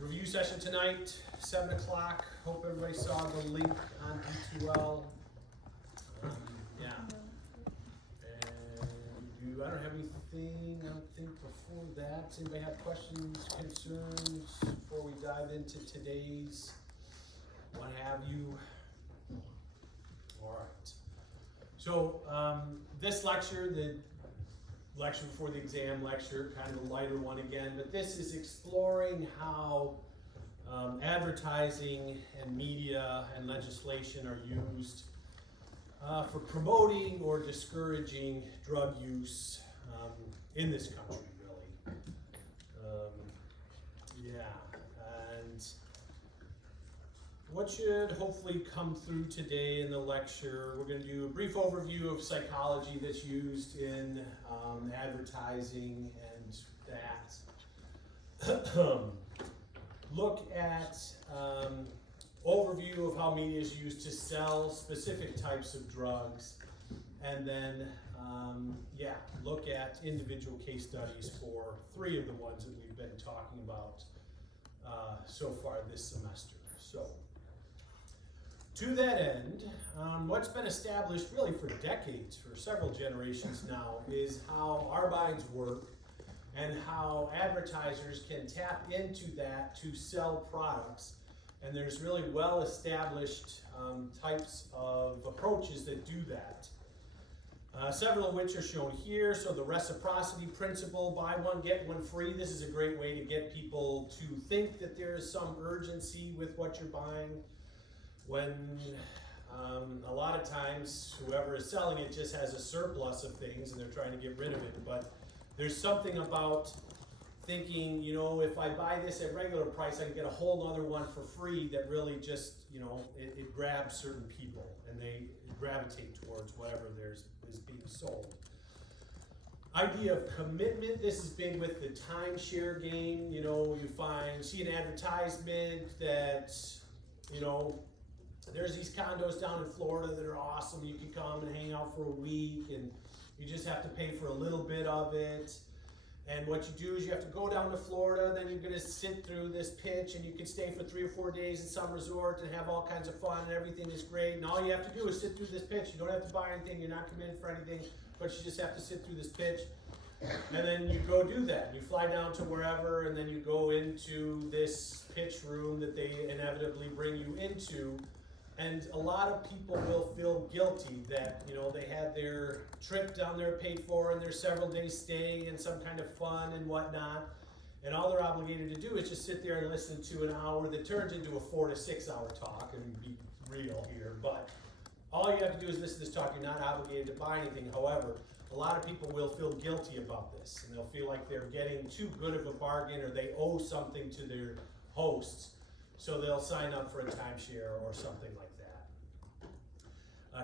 Review session tonight, 7 o'clock. Hope everybody saw the link on D2L. Yeah. And I don't have anything, I don't think, before that. Does anybody have questions, concerns before we dive into today's what have you? All right. So this lecture, the lecture before the exam lecture, kind of a lighter one again, but this is exploring how advertising and media and legislation are used for promoting or discouraging drug use in this country, really. And what should hopefully come through today in the lecture, we're going to do a brief overview of psychology that's used in advertising and that. Look at overview of how media is used to sell specific types of drugs, and then look at individual case studies for 3 of the ones that we've been talking about so far this semester. So, to that end, what's been established really for decades, for several generations now, is how our minds work and how advertisers can tap into that to sell products. And there's really well-established types of approaches that do that. Several of which are shown here. So the reciprocity principle, buy one, get one free. This is a great way to get people to think that there is some urgency with what you're buying, when a lot of times whoever is selling it just has a surplus of things and they're trying to get rid of it. But there's something about thinking, you know, if I buy this at regular price, I can get a whole other one for free that really just, you know, it grabs certain people and they gravitate towards whatever is being sold. Idea of commitment, this is big with the timeshare game. You know, you see an advertisement that, you know, there's these condos down in Florida that are awesome. You can come and hang out for a week and you just have to pay for a little bit of it. And what you do is you have to go down to Florida, then you're going to sit through this pitch, and you can stay for 3 or 4 days in some resort and have all kinds of fun, and everything is great. And all you have to do is sit through this pitch. You don't have to buy anything. You're not committed for anything, but you just have to sit through this pitch. And then you go do that. You fly down to wherever, and then you go into this pitch room that they inevitably bring you into. And a lot of people will feel guilty that, you know, they had their trip down there paid for and their several days stay and some kind of fun and whatnot. And all they're obligated to do is just sit there and listen to an hour that turns into a 4 to 6 hour talk, and be real here. But all you have to do is listen to this talk. You're not obligated to buy anything. However, a lot of people will feel guilty about this, and they'll feel like they're getting too good of a bargain or they owe something to their hosts. So they'll sign up for a timeshare or something like that.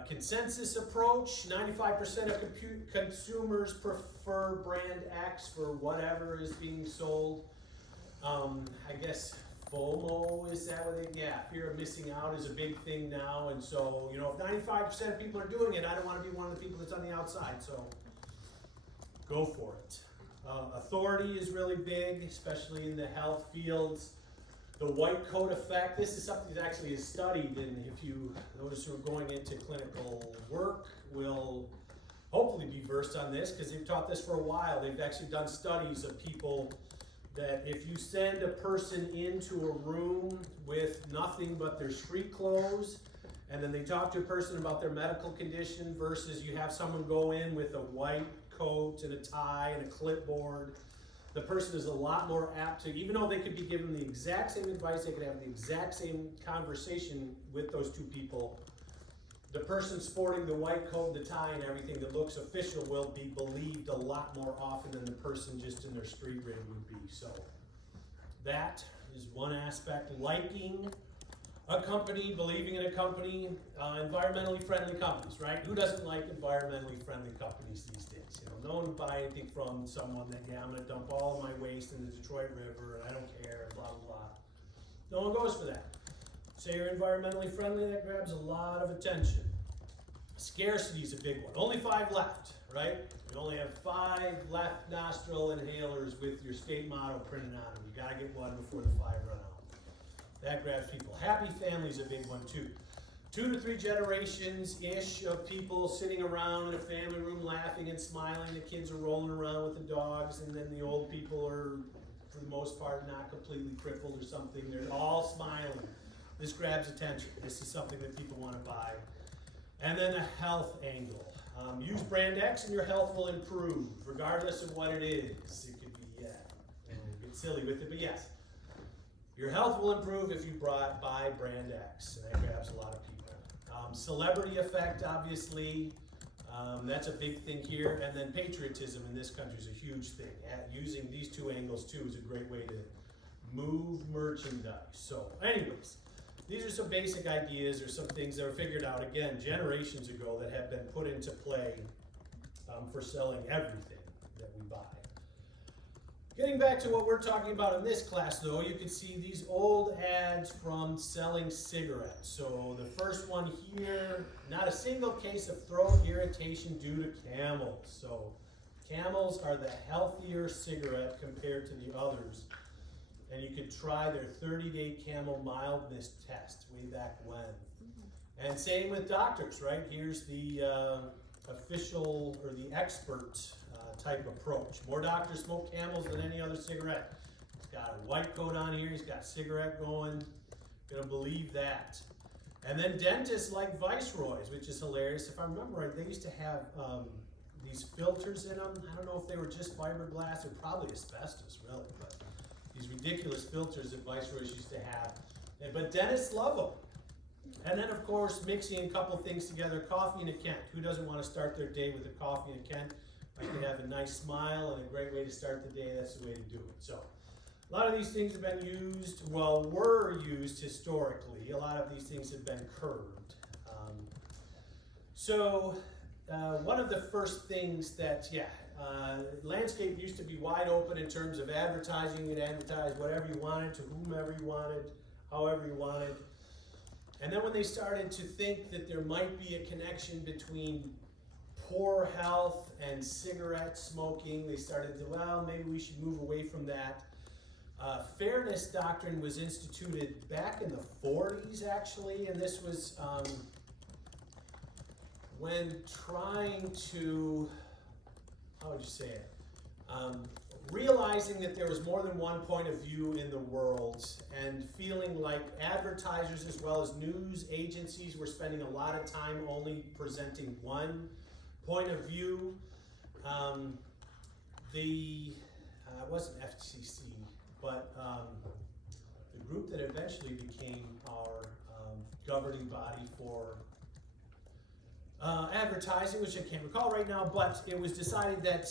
Consensus approach, 95% of consumers prefer brand X for whatever is being sold. I guess FOMO, is that what fear of missing out is a big thing now. And so, you know, if 95% of people are doing it, I don't want to be one of the people that's on the outside. So go for it. Authority is really big, especially in the health fields. The white coat effect, this is something that actually is studied, and if you, those who are going into clinical work will hopefully be versed on this, because they've taught this for a while. They've actually done studies of people that if you send a person into a room with nothing but their street clothes, and then they talk to a person about their medical condition, versus you have someone go in with a white coat and a tie and a clipboard, the person is a lot more apt to, even though they could be given the exact same advice, they could have the exact same conversation with those 2 people, the person sporting the white coat, the tie, and everything that looks official will be believed a lot more often than the person just in their street rig would be. So that is one aspect. Liking a company, believing in a company, environmentally friendly companies, right? Who doesn't like environmentally friendly companies these days? You know, no one would buy anything from someone that, I'm going to dump all of my waste in the Detroit River and I don't care, blah, blah, blah. No one goes for that. Say you're environmentally friendly, that grabs a lot of attention. Scarcity is a big one. Only 5 left, right? You only have 5 left nostril inhalers with your state motto printed on them. You gotta get one before the 5 run out. That grabs people. Happy family is a big one too. 2 to 3 generations-ish of people sitting around in a family room laughing and smiling. The kids are rolling around with the dogs, and then the old people are, for the most part, not completely crippled or something. They're all smiling. This grabs attention. This is something that people want to buy. And then the health angle. Use brand X and your health will improve, regardless of what it is. It could be, get silly with it, but yes. Your health will improve if you buy brand X, and that grabs a lot of people. Celebrity effect, obviously, that's a big thing here. And then patriotism in this country is a huge thing. Using these 2 angles too is a great way to move merchandise. So anyways, these are some basic ideas or some things that were figured out, again, generations ago that have been put into play for selling everything that we buy. Getting back to what we're talking about in this class, though, you can see these old ads from selling cigarettes. So the first one here, not a single case of throat irritation due to Camels. So Camels are the healthier cigarette compared to the others. And you could try their 30-day Camel mildness test way back when. And same with doctors, right? Here's the official or the expert type approach. More doctors smoke Camels than any other cigarette. He's got a white coat on here, he's got cigarette going. Gonna believe that. And then dentists like Viceroys, which is hilarious. If I remember right, they used to have these filters in them. I don't know if they were just fiberglass or probably asbestos, really, but these ridiculous filters that Viceroys used to have. But dentists love them. And then, of course, mixing a couple things together, coffee and a Kent. Who doesn't want to start their day with a coffee and a Kent? You can have a nice smile and a great way to start the day. That's the way to do it. So, a lot of these things have been used, were used historically. A lot of these things have been curbed. One of the first things that, landscape used to be wide open in terms of advertising. You could advertise whatever you wanted to whomever you wanted, however you wanted. And then when they started to think that there might be a connection between poor health and cigarette smoking, they started to, maybe we should move away from that. Fairness doctrine was instituted back in the 40s, actually, and this was when trying to, how would you say it? Realizing that there was more than one point of view in the world and feeling like advertisers as well as news agencies were spending a lot of time only presenting one point of view. It wasn't FCC, but the group that eventually became our governing body for advertising, which I can't recall right now, but it was decided that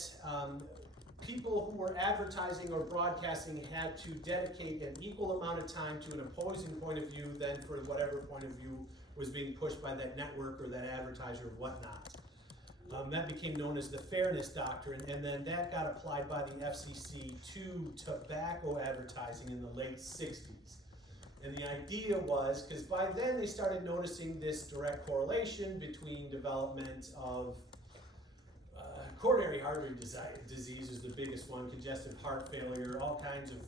people who were advertising or broadcasting had to dedicate an equal amount of time to an opposing point of view than for whatever point of view was being pushed by that network or that advertiser or whatnot. That became known as the Fairness Doctrine, and then that got applied by the FCC to tobacco advertising in the late 60s. And the idea was, because by then they started noticing this direct correlation between development of coronary artery disease is the biggest one, congestive heart failure, all kinds of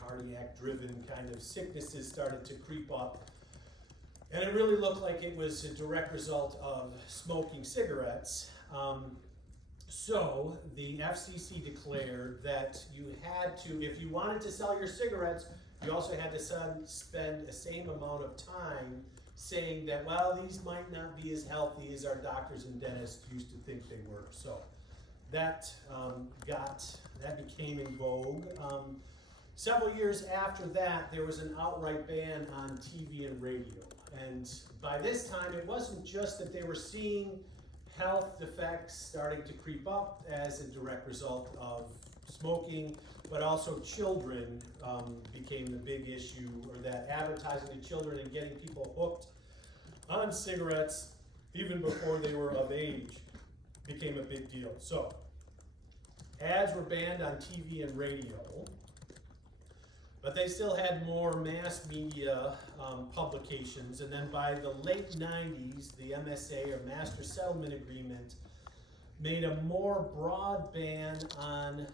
cardiac-driven kind of sicknesses started to creep up. And it really looked like it was a direct result of smoking cigarettes. So the FCC declared that you had to, if you wanted to sell your cigarettes, you also had to spend the same amount of time saying that, these might not be as healthy as our doctors and dentists used to think they were. So that became in vogue. Several years after that, there was an outright ban on TV and radio. And by this time, it wasn't just that they were seeing health defects starting to creep up as a direct result of smoking, but also children became the big issue, or that advertising to children and getting people hooked on cigarettes even before they were of age became a big deal. So, ads were banned on TV and radio. But they still had more mass media publications, and then by the late 90s, the MSA, or Master Settlement Agreement, made a more broad ban on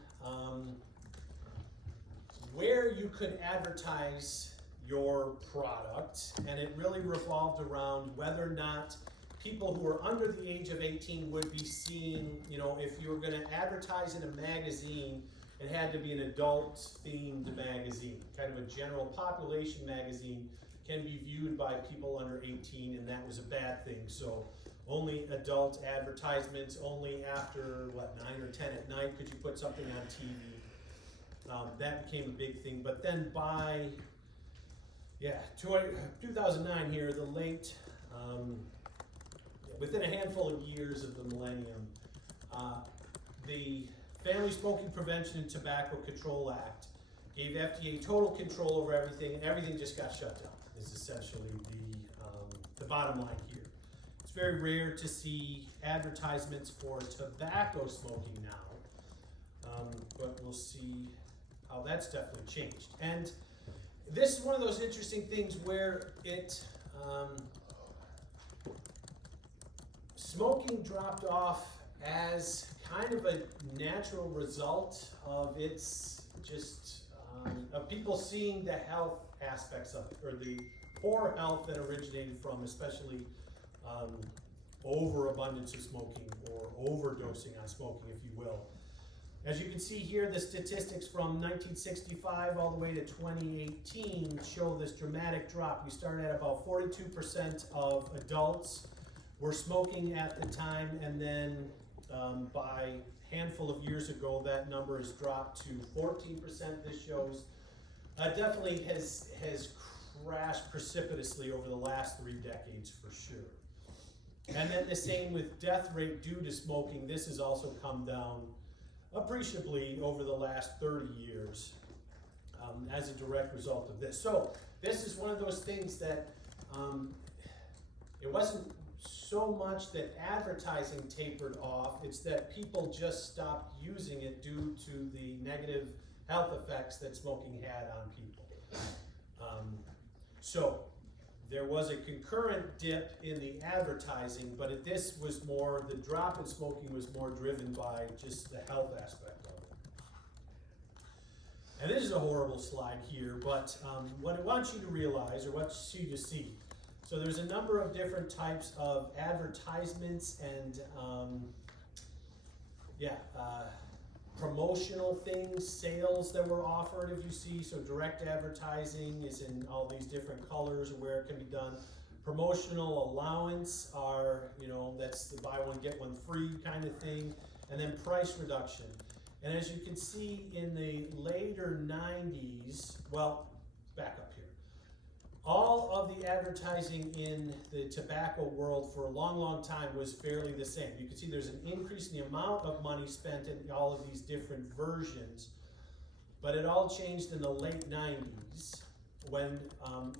where you could advertise your product, and it really revolved around whether or not people who were under the age of 18 would be seen, if you were going to advertise in a magazine, it had to be an adult-themed magazine, kind of a general population magazine, can be viewed by people under 18, and that was a bad thing. So only adult advertisements, only after, 9 or 10 at night could you put something on TV. That became a big thing. But then by, 2009 here, the late, within a handful of years of the millennium, the Family Smoking Prevention and Tobacco Control Act gave FDA total control over everything, and everything just got shut down, is essentially the bottom line here. It's very rare to see advertisements for tobacco smoking now, but we'll see how that's definitely changed. And this is one of those interesting things where smoking dropped off as kind of a natural result of of people seeing the health aspects of it, or the poor health that originated from, especially overabundance of smoking, or overdosing on smoking, if you will. As you can see here, the statistics from 1965 all the way to 2018 show this dramatic drop. We started at about 42% of adults were smoking at the time, and then by a handful of years ago, that number has dropped to 14%. This shows definitely has crashed precipitously over the last 3 decades for sure. And then the same with death rate due to smoking. This has also come down appreciably over the last 30 years as a direct result of this. So this is one of those things that it wasn't so much that advertising tapered off, it's that people just stopped using it due to the negative health effects that smoking had on people. So there was a concurrent dip in the advertising, but this was more, the drop in smoking was more driven by just the health aspect of it. And this is a horrible slide here, but what I want you to realize, or what you to see, so there's a number of different types of advertisements and promotional things, sales that were offered, if you see. So direct advertising is in all these different colors where it can be done. Promotional allowance are, that's the buy one, get one free kind of thing. And then price reduction. And as you can see in the later 90s, back up here. All of the advertising in the tobacco world for a long, long time was fairly the same. You can see there's an increase in the amount of money spent in all of these different versions, but it all changed in the late 90s when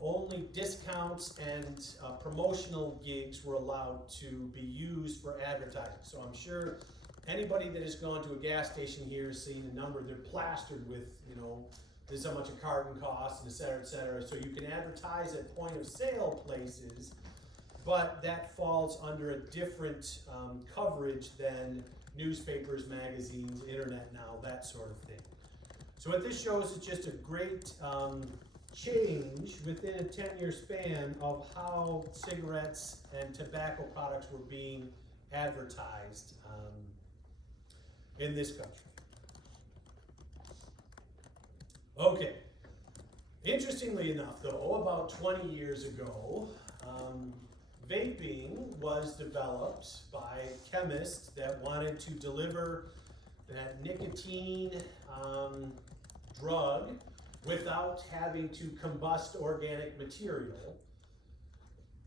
only discounts and promotional gigs were allowed to be used for advertising. So I'm sure anybody that has gone to a gas station here has seen a number, they're plastered with, this is how much a carton costs, and et cetera, et cetera. So you can advertise at point of sale places, but that falls under a different coverage than newspapers, magazines, internet now, that sort of thing. So what this shows is just a great change within a 10-year span of how cigarettes and tobacco products were being advertised in this country. Okay, interestingly enough though, about 20 years ago, vaping was developed by chemists that wanted to deliver that nicotine drug without having to combust organic material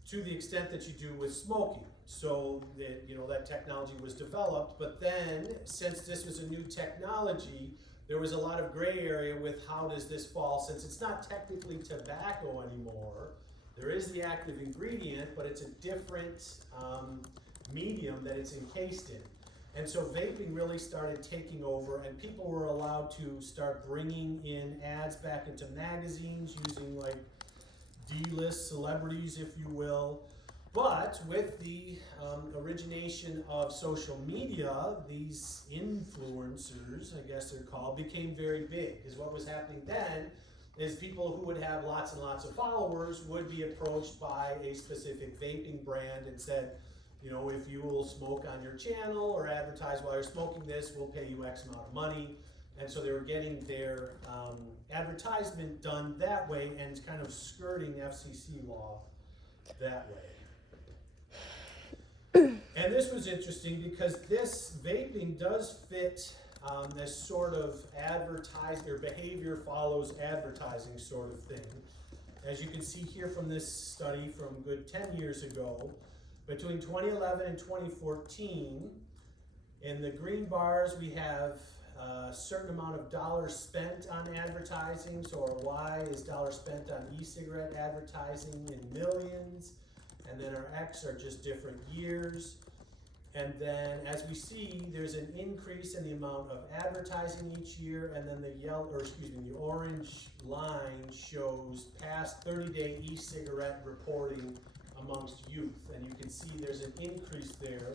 to the extent that you do with smoking. So that, that technology was developed, but then since this was a new technology, there was a lot of gray area with how does this fall, since it's not technically tobacco anymore. There is the active ingredient, but it's a different medium that it's encased in. And so vaping really started taking over, and people were allowed to start bringing in ads back into magazines using like D-list celebrities, if you will. But with the origination of social media, these influencers, I guess they're called, became very big. Because what was happening then is people who would have lots and lots of followers would be approached by a specific vaping brand and said, you know, if you will smoke on your channel or advertise while you're smoking this, we'll pay you X amount of money. And so they were getting their advertisement done that way and kind of skirting FCC law that way. And this was interesting because this vaping does fit this sort of advertising or behavior follows advertising sort of thing. As you can see here from this study from good 10 years ago, between 2011 and 2014, in the green bars we have a certain amount of dollars spent on advertising. So our Y is dollars spent on e-cigarette advertising in millions. And then our X are just different years. And then as we see, there's an increase in the amount of advertising each year. And then the orange line shows past 30-day e-cigarette reporting amongst youth. And you can see there's an increase there.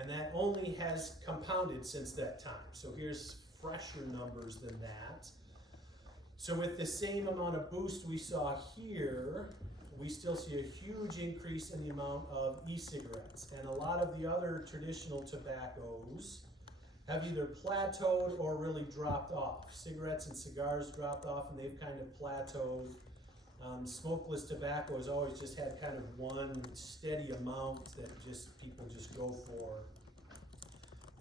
And that only has compounded since that time. So here's fresher numbers than that. So with the same amount of boost we saw here, we still see a huge increase in the amount of e-cigarettes. And a lot of the other traditional tobaccos have either plateaued or really dropped off. Cigarettes and cigars dropped off and they've kind of plateaued. Smokeless tobacco has always just had kind of one steady amount that people just go for.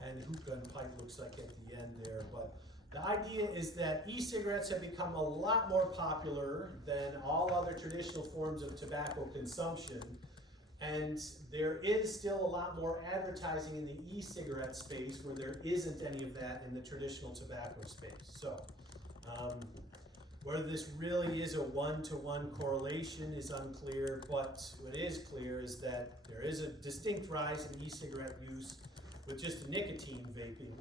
And hookah and pipe looks like at the end there. But the idea is that e-cigarettes have become a lot more popular than all other traditional forms of tobacco consumption. And there is still a lot more advertising in the e-cigarette space where there isn't any of that in the traditional tobacco space. So, whether this really is a one-to-one correlation is unclear, but what is clear is that there is a distinct rise in e-cigarette use with just nicotine vaping,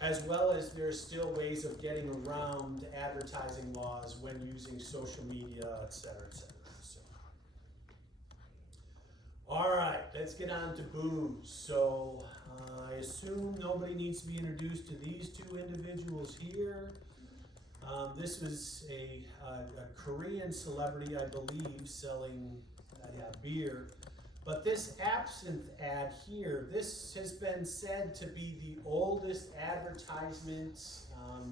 as well as there's still ways of getting around advertising laws when using social media, et cetera, et cetera. So. All right, let's get on to booze. So I assume nobody needs to be introduced to these two individuals here. This was a Korean celebrity, I believe, selling beer. But this absinthe ad here, this has been said to be the oldest advertisement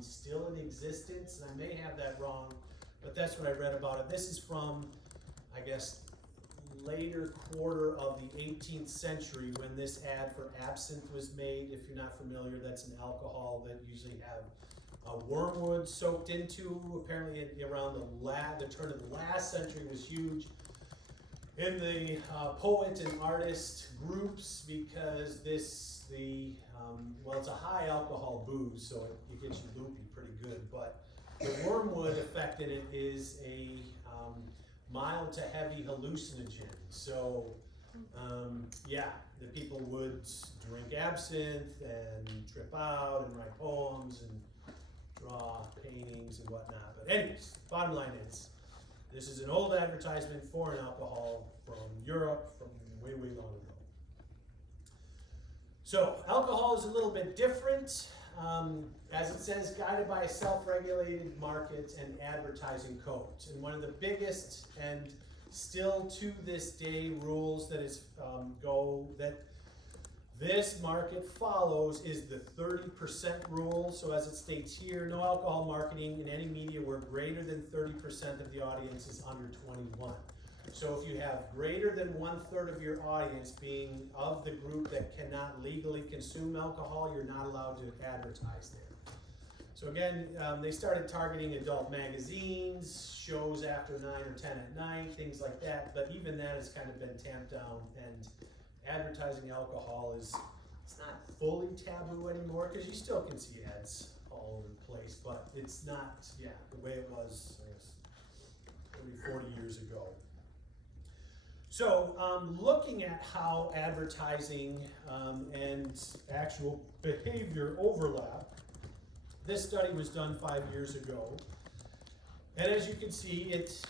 still in existence. And I may have that wrong, but that's what I read about it. This is from, I guess, later quarter of the 18th century when this ad for absinthe was made. If you're not familiar, that's an alcohol that usually have wormwood soaked into. Apparently around the turn of the last century was huge in the poet and artist groups because it's a high alcohol booze, so it gets you loopy pretty good. But the wormwood effect in it is a mild to heavy hallucinogen. So the people would drink absinthe and trip out and write poems and draw paintings and whatnot. But anyways, bottom line is, this is an old advertisement for an alcohol from Europe from way, way long ago. So alcohol is a little bit different. As it says, guided by a self-regulated market and advertising codes. And one of the biggest and still to this day rules that that this market follows is the 30% rule. So as it states here, no alcohol marketing in any media where greater than 30% of the audience is under 21. So if you have greater than 1/3 of your audience being of the group that cannot legally consume alcohol, you're not allowed to advertise there. So again, they started targeting adult magazines, shows after 9 or 10 at night, things like that. But even that has kind of been tamped down, and advertising alcohol it's not fully taboo anymore because you still can see ads all over the place, but it's not, the way it was, I guess, 30, 40 years ago. So looking at how advertising and actual behavior overlap, this study was done 5 years ago. And as you can see, it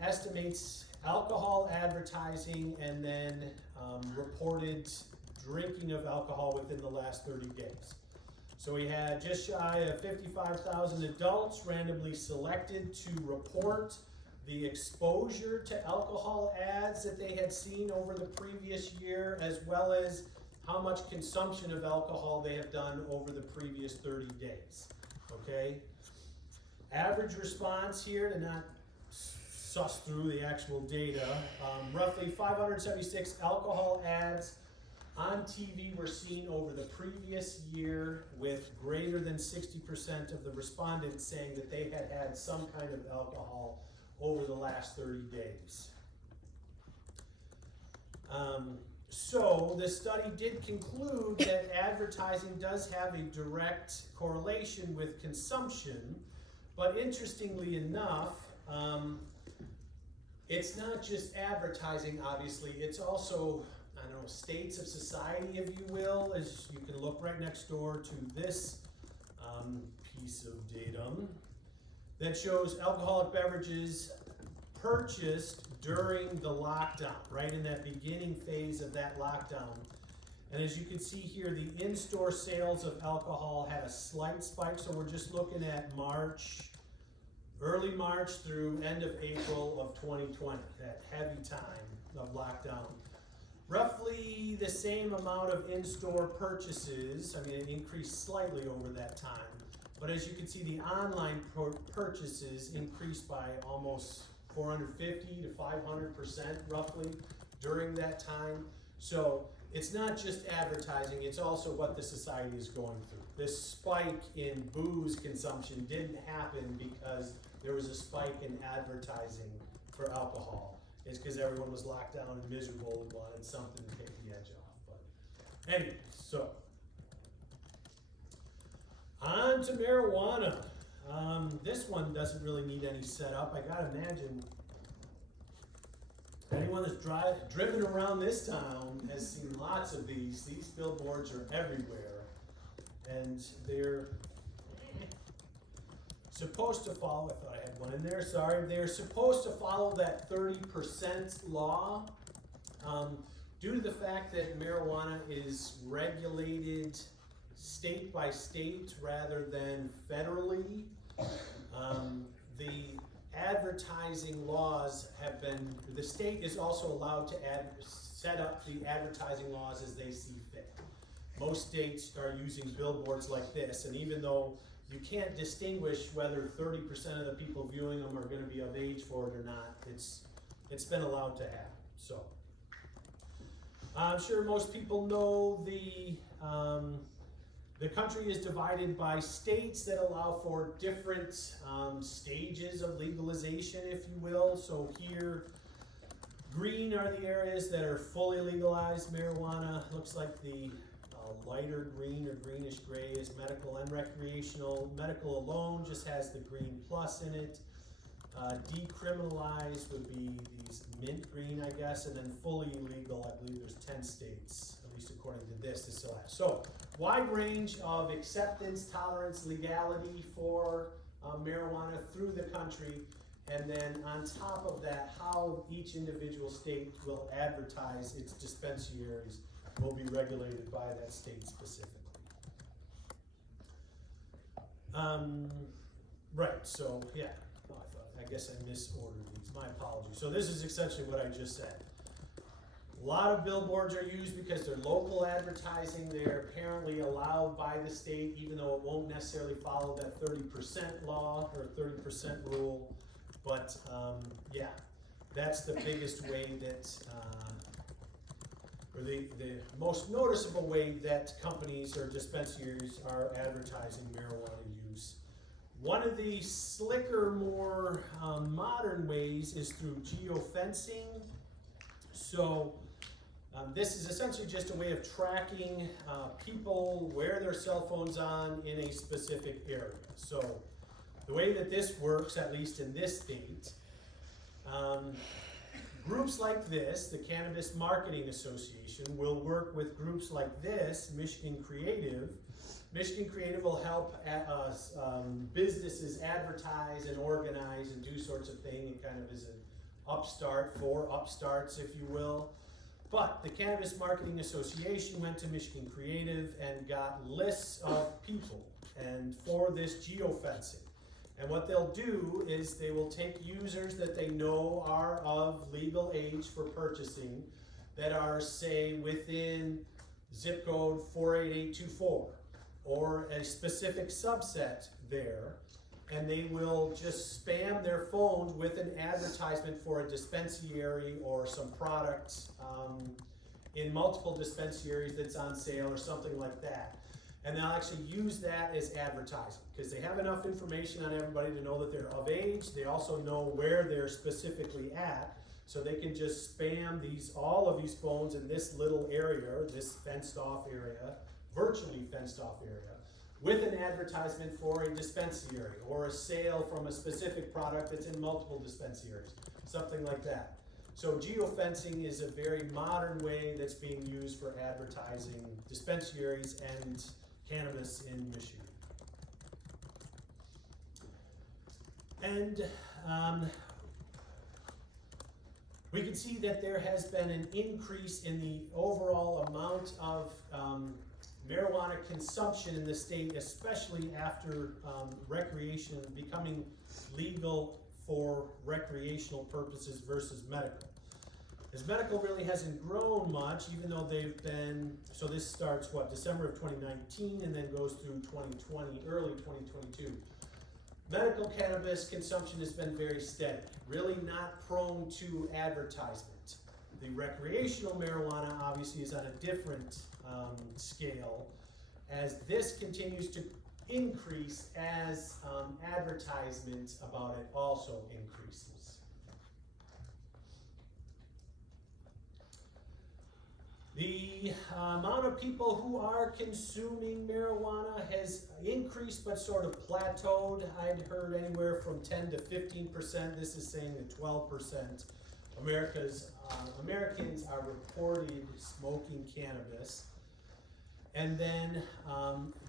estimates alcohol advertising and then reported drinking of alcohol within the last 30 days. So we had just shy of 55,000 adults randomly selected to report the exposure to alcohol ads that they had seen over the previous year, as well as how much consumption of alcohol they have done over the previous 30 days, okay? Average response here, to not suss through the actual data, roughly 576 alcohol ads on TV were seen over the previous year, with greater than 60% of the respondents saying that they had had some kind of alcohol over the last 30 days. So the study did conclude that advertising does have a direct correlation with consumption, but interestingly enough, it's not just advertising, obviously, it's also, I don't know, states of society, if you will, as you can look right next door to this piece of datum that shows alcoholic beverages purchased during the lockdown, right in that beginning phase of that lockdown. And as you can see here, the in-store sales of alcohol had a slight spike, so we're just looking at March, early March through end of April of 2020, that heavy time of lockdown. Roughly the same amount of in-store purchases, I mean it increased slightly over that time, but as you can see the online purchases increased by almost 450 to 500% roughly during that time. So it's not just advertising, it's also what the society is going through. This spike in booze consumption didn't happen because there was a spike in advertising for alcohol. It's because everyone was locked down and miserable and wanted something to take the edge off. But anyway, so on to marijuana. This one doesn't really need any setup. I gotta imagine anyone that's driven around this town has seen lots of these. These billboards are everywhere, and they're supposed to follow, I thought I had one in there, sorry. They're supposed to follow that 30% law. Due to the fact that marijuana is regulated state by state rather than federally, the advertising laws have been, the state is also allowed to set up the advertising laws as they see fit. Most states are using billboards like this, and even though you can't distinguish whether 30% of the people viewing them are going to be of age for it or not, it's been allowed to happen. So I'm sure most people know the country is divided by states that allow for different stages of legalization, if you will. So here, green are the areas that are fully legalized marijuana. Looks like the lighter green or greenish gray is medical and recreational. Medical alone just has the green plus in it. Decriminalized would be these mint green, I guess, and then fully legal, I believe there's 10 states, at least according to this still has. So, wide range of acceptance, tolerance, legality for marijuana through the country, and then on top of that, how each individual state will advertise its dispensaries will be regulated by that state specifically. Right, so yeah, I guess I misordered these, my apologies. So this is essentially what I just said. A lot of billboards are used because they're local advertising. They're apparently allowed by the state, even though it won't necessarily follow that 30% law or 30% rule. But yeah, that's the biggest way that, or the most noticeable way that companies or dispensaries are advertising marijuana use. One of the slicker, more modern ways is through geofencing. So this is essentially just a way of tracking people, where their cell phone's on in a specific area. So the way that this works, at least in this state, Groups like this, the Cannabis Marketing Association, will work with groups like this, Michigan Creative. Michigan Creative will help businesses advertise and organize and do sorts of things. It kind of is an upstart for upstarts, if you will. But the Cannabis Marketing Association went to Michigan Creative and got lists of people and for this geofencing. And what they'll do is they will take users that they know are of legal age for purchasing, that are, say, within zip code 48824, or a specific subset there, and they will just spam their phones with an advertisement for a dispensary or some product in multiple dispensaries that's on sale or something like that. And they'll actually use that as advertising because they have enough information on everybody to know that they're of age. They also know where they're specifically at, so they can just spam all of these phones in this little area, this fenced off area, virtually fenced off area, with an advertisement for a dispensary or a sale from a specific product that's in multiple dispensaries, something like that. So geofencing is a very modern way that's being used for advertising dispensaries and cannabis in Michigan. And we can see that there has been an increase in the overall amount of marijuana consumption in the state, especially after recreation becoming legal for recreational purposes versus medical. As medical really hasn't grown much, even though they've been, so this starts December of 2019 and then goes through 2020, early 2022. Medical cannabis consumption has been very steady, really not prone to advertisement. The recreational marijuana obviously is on a different scale, as this continues to increase as advertisement about it also increases. The amount of people who are consuming marijuana has increased but sort of plateaued. I'd heard anywhere from 10 to 15%. This is saying that 12% Americans are reported smoking cannabis. And then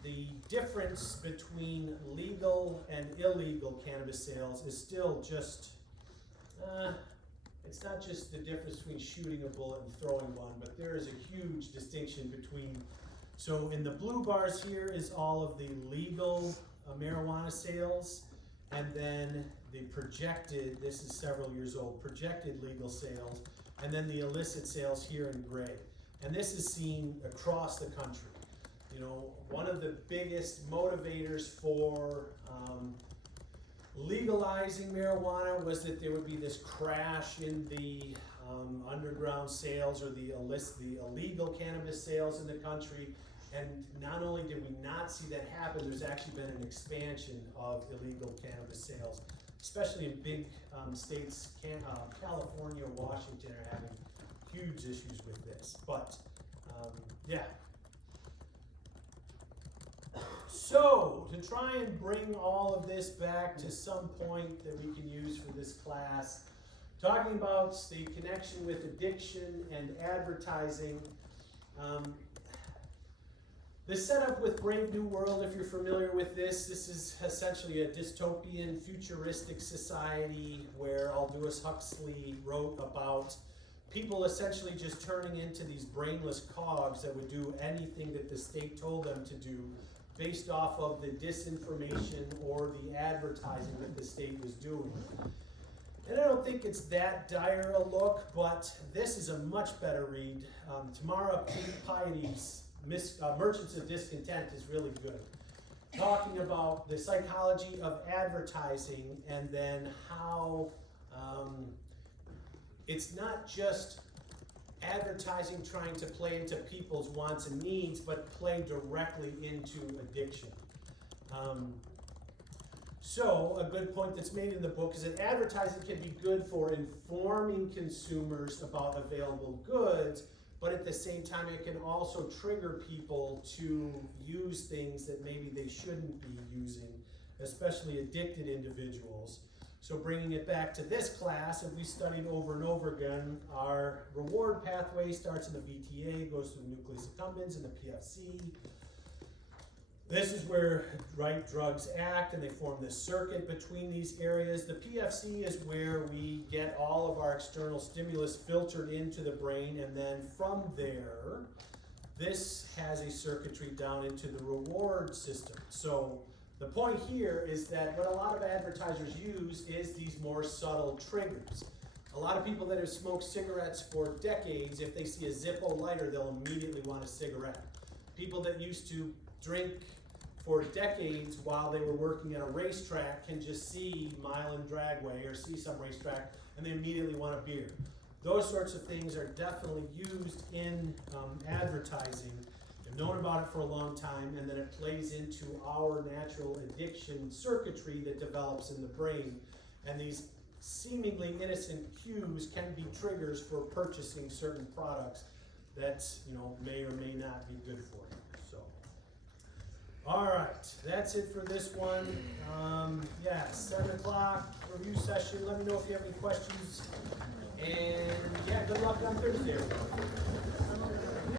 the difference between legal and illegal cannabis sales is still just, it's not just the difference between shooting a bullet and throwing one, but there is a huge distinction between, so in the blue bars here is all of the legal marijuana sales, and then the projected, this is several years old, projected legal sales, and then the illicit sales here in gray. And this is seen across the country. You know, one of the biggest motivators for legalizing marijuana was that there would be this crash in the underground sales or the illegal cannabis sales in the country. And not only did we not see that happen, there's actually been an expansion of illegal cannabis sales, especially in big states. California, Washington are having huge issues with this. But yeah. So, to try and bring all of this back to some point that we can use for this class, talking about the connection with addiction and advertising. The setup with Brave New World, if you're familiar with this is essentially a dystopian, futuristic society where Aldous Huxley wrote about people essentially just turning into these brainless cogs that would do anything that the state told them to do based off of the disinformation or the advertising that the state was doing. And I don't think it's that dire a look, but this is a much better read. Tamara Piety's Merchants of Discontent is really good. Talking about the psychology of advertising and then how it's not just advertising trying to play into people's wants and needs, but play directly into addiction. So a good point that's made in the book is that advertising can be good for informing consumers about available goods, but at the same time it can also trigger people to use things that maybe they shouldn't be using, especially addicted individuals. So bringing it back to this class, and we studied over and over again, our reward pathway starts in the VTA, goes through the nucleus accumbens and the PFC. This is where right drugs act, and they form this circuit between these areas. The PFC is where we get all of our external stimulus filtered into the brain, and then from there, this has a circuitry down into the reward system. So the point here is that what a lot of advertisers use is these more subtle triggers. A lot of people that have smoked cigarettes for decades, if they see a Zippo lighter, they'll immediately want a cigarette. People that used to drink for decades while they were working at a racetrack can just see Mile and Dragway or see some racetrack and they immediately want a beer. Those sorts of things are definitely used in advertising. I've known about it for a long time, and then it plays into our natural addiction circuitry that develops in the brain. And these seemingly innocent cues can be triggers for purchasing certain products that may or may not be good for you. So, all right, that's it for this one. 7 o'clock review session. Let me know if you have any questions. And yeah, good luck on Thursday, everybody.